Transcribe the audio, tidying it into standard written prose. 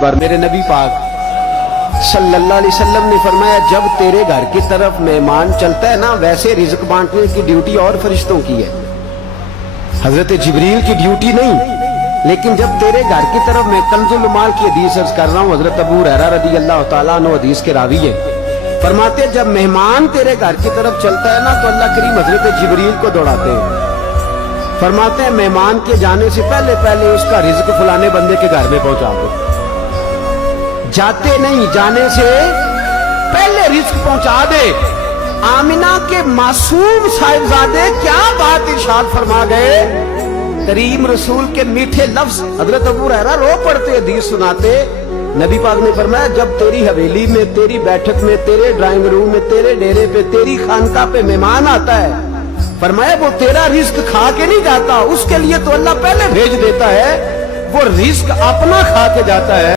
अकबर। मेरे नबी पाक सल्लल्लाहु अलैहि वसल्लम ने फरमाया, जब तेरे घर की तरफ मेहमान चलता है ना, वैसे रिज़्क बांटने की ड्यूटी और फरिश्तों की है, हजरत जिब्रील की ड्यूटी नहीं। लेकिन जब तेरे घर की तरफ, मैं कंजुल माल की हदीस अर्ज कर रहा हूँ, हजरत अबू हुरैरा रज़ी अल्लाह तआला अन्हु हदीस के रावी है, फरमाते जब मेहमान तेरे घर की तरफ चलता है ना, तो अल्लाह करीम हजरत जिब्रील को दौड़ाते हैं, फरमाते हैं मेहमान के जाने से पहले पहले उसका रिज़्क फलाने बंदे के घर में पहुंचा दो। जाते नहीं, जाने से पहले रिज़्क पहुंचा दे। आमिना के मासूम साहिबजादे क्या बात इरशाद फरमा गए, करीम रसूल के मीठे लफ्ज। हजरत अबू हुरैरा रो पड़ते, हदीस सुनाते, नबी पाक ने फरमाया जब तेरी हवेली में, तेरी बैठक में, तेरे ड्राइंग रूम में, तेरे डेरे पे, तेरी खानका पे मेहमान आता है, फरमाया वो तेरा रिज़्क खा के नहीं जाता, उसके लिए तो अल्लाह पहले भेज देता है, वो रिज़्क अपना खा के जाता है।